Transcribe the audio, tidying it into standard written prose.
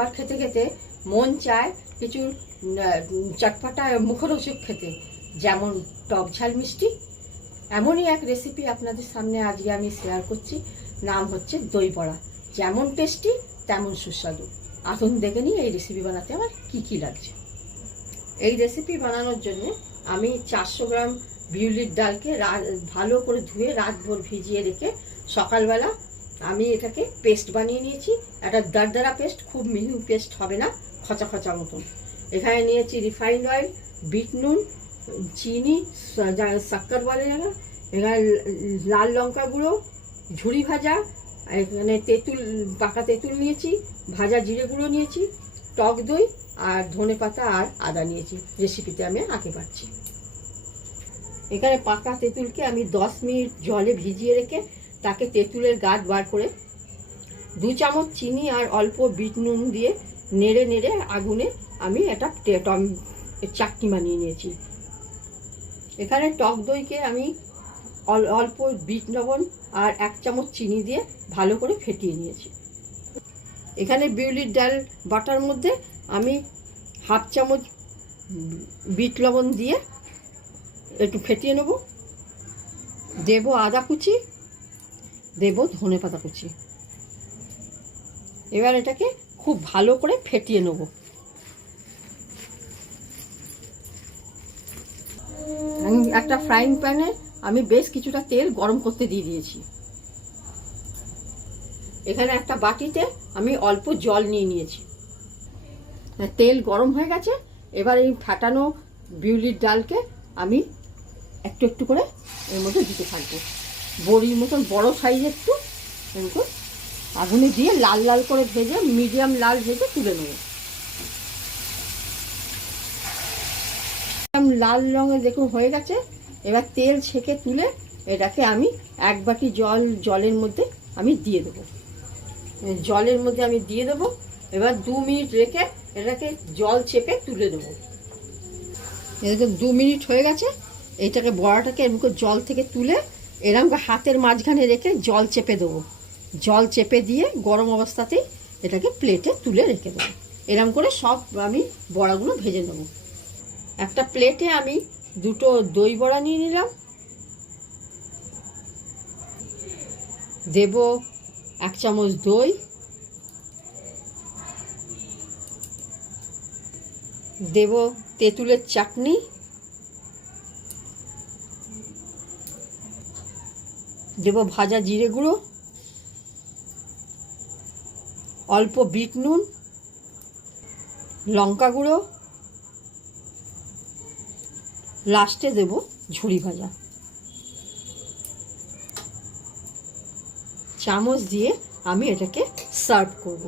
খাবার খেতে খেতে মন চায় কিছু চটপটা মুখরোচক খেতে, যেমন টক ঝাল মিষ্টি। এমনই এক রেসিপি আপনাদের সামনে আজকে আমি শেয়ার করছি, নাম হচ্ছে দই বড়া। যেমন টেস্টি তেমন সুস্বাদু। আসুন দেখে নিই এই রেসিপি বানাতে আমার কি লাগছে। এই রেসিপি বানানোর জন্য আমি 400 গ্রাম বিউলির ডালকে ভালো করে ধুয়ে রাতভর ভিজিয়ে রেখে সকালবেলা আমি এটাকে পেস্ট বানিয়ে নিয়েছি। একটা দরদরা পেস্ট, খুব মিহি পেস্ট হবে না, খচা খচা মতন। এখানে নিয়েছি রিফাইন্ড অয়েল, বিট নুন, চিনি, শক্কর বলে যারা, এখানে লাল লঙ্কা গুঁড়ো, ঝুড়ি ভাজা, এখানে তেঁতুল, পাকা তেঁতুল নিয়েছি, ভাজা জিরে গুঁড়ো নিয়েছি, টক দই আর ধনে পাতা আর আদা নিয়েছি। রেসিপিতে আমি আঁকে পাচ্ছি। এখানে পাকা তেঁতুলকে আমি 10 মিনিট জলে ভিজিয়ে রেখে তাকে তেঁতুলের গাঁট বার করে 2 চামচ চিনি আর অল্প বিট নুন দিয়ে নেড়ে নেড়ে আগুনে আমি একটা চাটনি বানিয়ে নিয়েছি। এখানে টক দইকে আমি অল্প বিট লবণ আর 1 চামচ চিনি দিয়ে ভালো করে ফেটিয়ে নিয়েছি। এখানে বিউলির ডাল বাটার মধ্যে আমি 1/2 চামচ বিট লবণ দিয়ে একটু ফেটিয়ে নেব। দেব আদা কুচি, দেব ধনে পাতা কুচি। এবার এটাকে খুব ভালো করে ফেটিয়ে নেব। একটা ফ্রাইং প্যানে আমি বেশ কিছুটা তেল গরম করতে দিয়ে দিয়েছি। এখানে একটা বাটিতে আমি অল্প জল নিয়ে নিয়েছি। তেল গরম হয়ে গেছে। এবার এই ফাটানো বিউলির ডালকে আমি একটু একটু করে এর মধ্যে দিতে থাকবো। বড়ির মতন বড় সাইজ একটু এরকম আগুনে দিয়ে লাল লাল করে ভেজে, মিডিয়াম লাল ভেজে তুলে নেব। লাল রঙের দেখুন হয়ে গেছে। এবার তেল ছেঁকে তুলে এটাকে আমি 1 বাটি জলের মধ্যে আমি দিয়ে দেবো। জলের মধ্যে আমি দিয়ে দেবো। এবার 2 মিনিট রেখে এটাকে জল চেপে তুলে দেবো। এটাকে 2 মিনিট হয়ে গেছে। এইটাকে বড়াটাকে এরকম জল থেকে তুলে এরকম হাতের মাঝখানে রেখে জল চেপে দেবো। জল চেপে দিয়ে গরম অবস্থাতেই এটাকে প্লেটে তুলে রেখে দেবো। এরকম করে সব আমি বড়াগুলো ভেজে নেব। একটা প্লেটে আমি 2টো দই বড়া নিয়ে নিলাম। দেব 1 চামচ দই, দেব তেঁতুলের চাটনি, দেব ভাজা জিরে গুঁড়ো, অল্প বিট নুন, লঙ্কা গুঁড়ো, লাস্টে দেব ঝুড়ি ভাজা। চামচ দিয়ে আমি এটাকে সার্ভ করব।